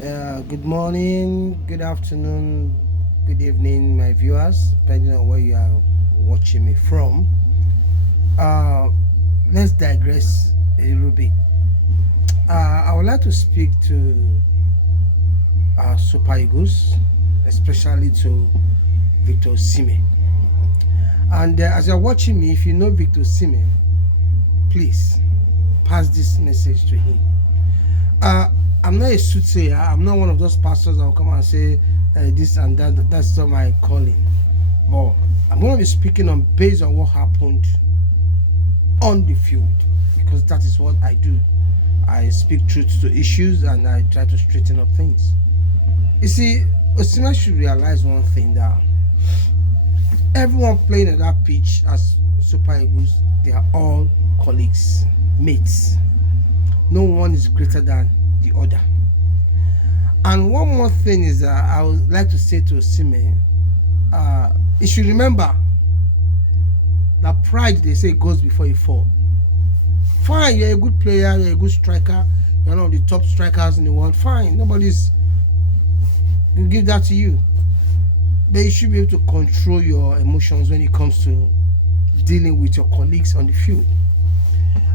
Good morning, good afternoon, good evening, my viewers, depending on where you are watching me from. Let's digress a little bit. I would like to speak to our Super Eagles, especially to Victor Osimhem. And as you're watching me, if you know Victor Osimhem, please pass this message to him. I'm not a soothsayer. I'm not one of those pastors that will come and say this and that. That's not my calling. But I'm going to be speaking on based on what happened on the field, because that is what I do. I speak truth to issues and I try to straighten up things. You see, Osimhen should realize one thing, that everyone playing at that pitch as Super Eagles, they are all colleagues, mates. No one is greater than the other. And one more thing is that I would like to say to Osimhen, you should remember that pride, they say, goes before you fall. Fine, you're a good player, you're a good striker, you're one of the top strikers in the world. Fine, nobody's will give that to you. But you should be able to control your emotions when it comes to dealing with your colleagues on the field.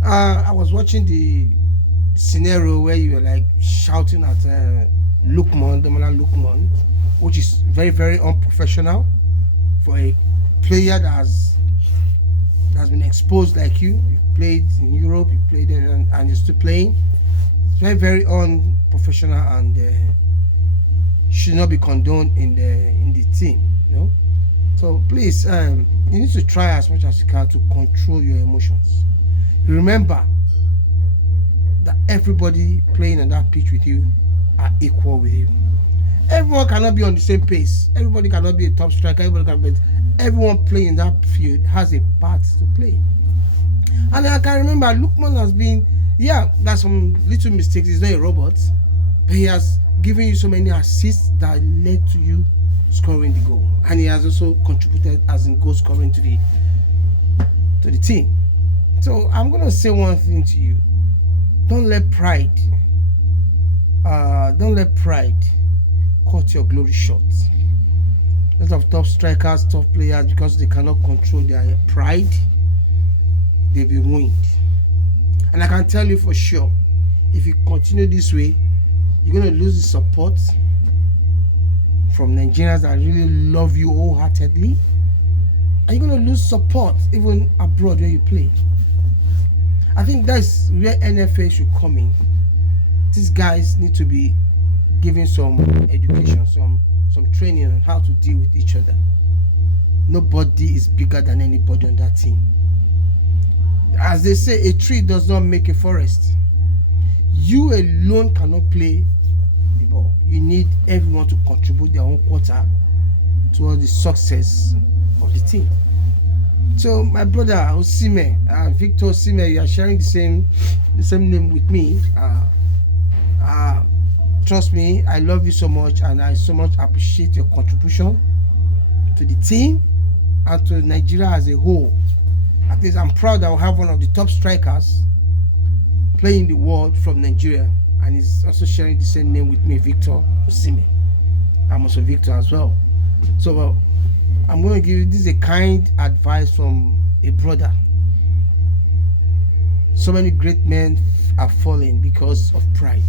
I was watching the scenario where you were like shouting at Lukman, which is very, very unprofessional for a player that has been exposed like you. You played in Europe, you played and you're still playing. It's very, very unprofessional and should not be condoned in the team. You know, so please, you need to try as much as you can to control your emotions. Remember that everybody playing on that pitch with you are equal with you. Everyone cannot be on the same pace. Everybody cannot be a top striker. Everyone playing in that field has a part to play. And I can remember Lukman has been, there's some little mistakes. He's not a robot, but he has given you so many assists that led to you scoring the goal. And he has also contributed as in goal scoring to the team. So I'm gonna say one thing to you. Don't let pride cut your glory short. Lots of top strikers, top players, because they cannot control their pride, they'll be ruined. And I can tell you for sure, if you continue this way, you're going to lose the support from Nigerians that really love you wholeheartedly, and you're going to lose support even abroad where you play. I think that's where NFA should come in. These guys need to be given some education, some training on how to deal with each other. Nobody is bigger than anybody on that team. As they say, a tree does not make a forest. You alone cannot play the ball. You need everyone to contribute their own quota towards the success of the team. So my brother Osimhem, Victor Osimhem, you are sharing the same name with me. Trust me, I love you so much, and I so much appreciate your contribution to the team and to Nigeria as a whole. At least I'm proud that I will have one of the top strikers playing in the world from Nigeria, and he's also sharing the same name with me, Victor Osimhem. I'm also Victor as well. So I'm going to give you this a kind advice from a brother. So many great men are falling because of pride.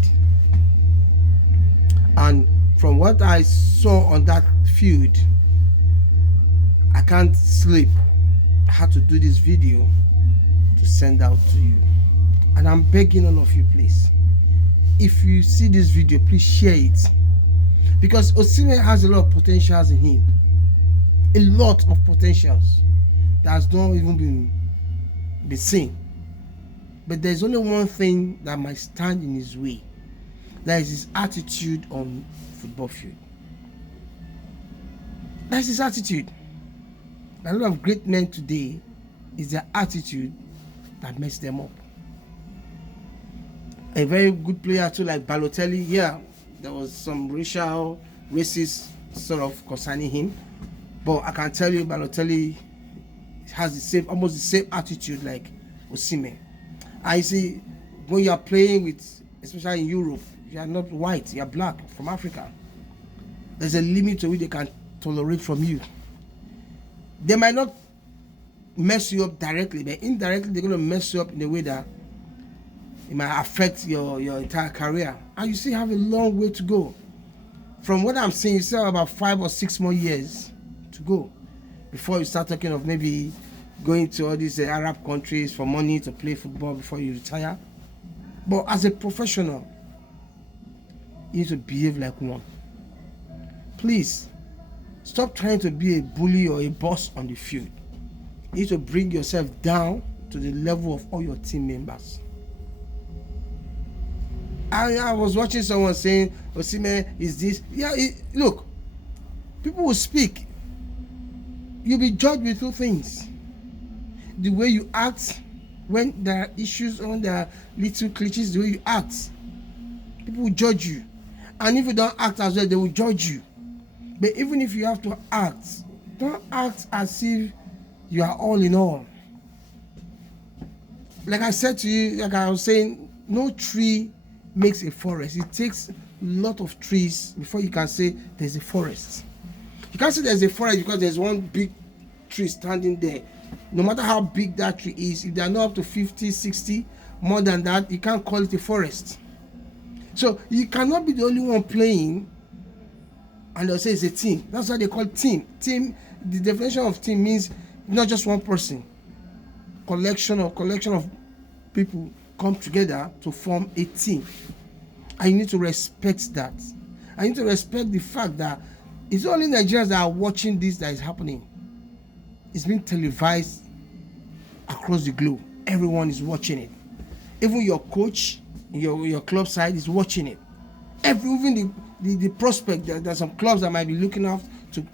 And from what I saw on that field, I can't sleep. I had to do this video to send out to you. And I'm begging all of you, please, if you see this video, please share it. Because Osimhen has a lot of potentials in him. A lot of potentials that has not even been seen. But there's only one thing that might stand in his way. That is his attitude on football field. That's his attitude. A lot of great men today, is their attitude that messed them up. A very good player too, like Balotelli, there was some racist sort of concerning him. But I can tell you Balotelli has almost the same attitude like Osimhen. I see when you are playing with, especially in Europe, You are not white, you are black, from Africa. There's a limit to which they can tolerate from you. They might not mess you up directly, but indirectly they're going to mess you up in a way that it might affect your entire career. And you still have a long way to go. From what I'm saying, you still have about 5 or 6 more years to go before you start talking of maybe going to all these Arab countries for money to play football before you retire. But as a professional, you need to behave like one. Please, stop trying to be a bully or a boss on the field. You need to bring yourself down to the level of all your team members. I was watching someone saying, Osimhen is this. Yeah, look, people will speak. You'll be judged with 2 things. The way you act when there are issues, when there are little glitches, the way you act. People will judge you. And if you don't act as well, they will judge you. But even if you have to act, don't act as if you are all in all. Like I said to you, like I was saying, no tree makes a forest. It takes a lot of trees before you can say there's a forest. You can't say there's a forest because there's one big tree standing there. No matter how big that tree is, if they're not up to 50, 60, more than that, you can't call it a forest. So you cannot be the only one playing and they'll say it's a team. That's why they call team. Team, the definition of team means not just one person. Collection of people come together to form a team. And you need to respect that. I need to respect the fact that it's only Nigerians that are watching this that is happening. It's being televised across the globe. Everyone is watching it. Even your coach, your club side is watching it. Even the prospect, there's some clubs that might be looking out to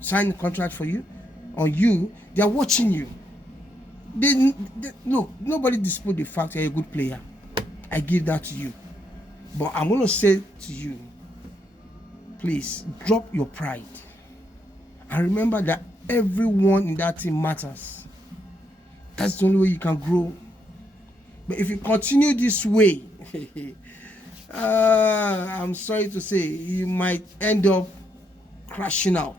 sign a contract for you, or you, they are watching you. Look, nobody dispute the fact you're a good player. I give that to you. But I'm going to say to you, please drop your pride. And remember that everyone in that team matters. That's the only way you can grow. But if you continue this way, I'm sorry to say, you might end up crashing out.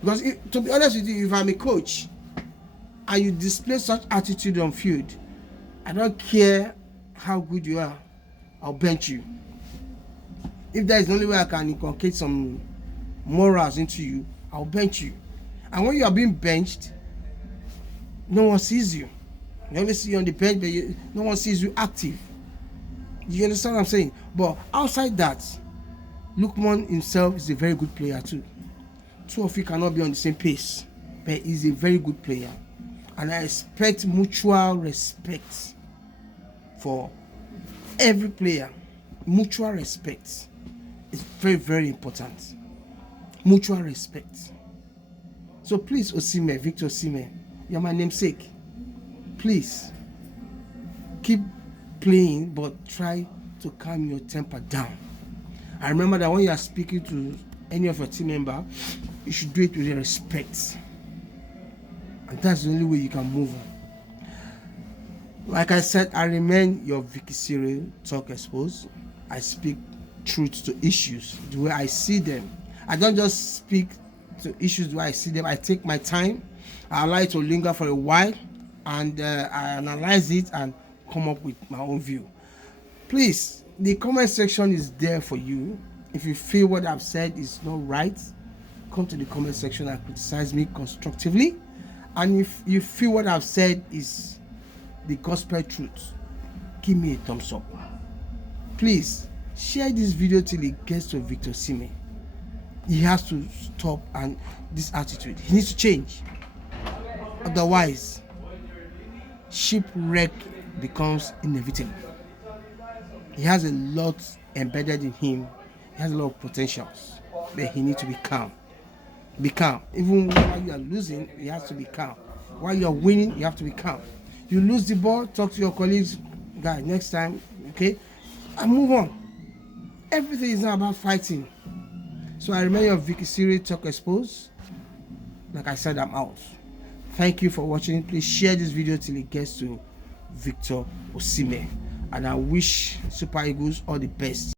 Because to be honest with you, if I'm a coach and you display such attitude on field, I don't care how good you are, I'll bench you. If that is the only way I can inculcate some morals into you, I'll bench you. And when you are being benched, no one sees you. You only see you on the bench, but no one sees you active. You understand what I'm saying? But outside that, Lookman himself is a very good player too. 2 of you cannot be on the same pace, but he's a very good player. And I expect mutual respect for every player. Mutual respect is very, very important. Mutual respect. So please, Osimhen, Victor Osimhen, you're my namesake. Please, keep playing, but try to calm your temper down. I remember that when you are speaking to any of your team member, you should do it with respect. And that's the only way you can move on. Like I said, I remain your Vicky Cyril Talk Exposed. I speak truth to issues the way I see them. I don't just speak to issues the way I see them. I take my time. I allow it to linger for a while, and I analyze it and come up with my own view. Please, the comment section is there for you. If you feel what I've said is not right, come to the comment section and criticize me constructively. And if you feel what I've said is the gospel truth, give me a thumbs up. Please share this video till it gets to Victor Osimhen. He has to stop and this attitude. He needs to change. Otherwise, shipwreck becomes inevitable. He has a lot embedded in him. He has a lot of potentials, but he needs to be calm. Be calm. Even while you are losing, you have to be calm. While you are winning, you have to be calm. You lose the ball, talk to your colleagues, guy, next time, okay? And move on. Everything is not about fighting. So I remain your Vicky Cyril Talk Exposed. Like I said, I'm out. Thank you for watching. Please share this video till it gets to Victor Osimhen. and I wish Super Eagles all the best.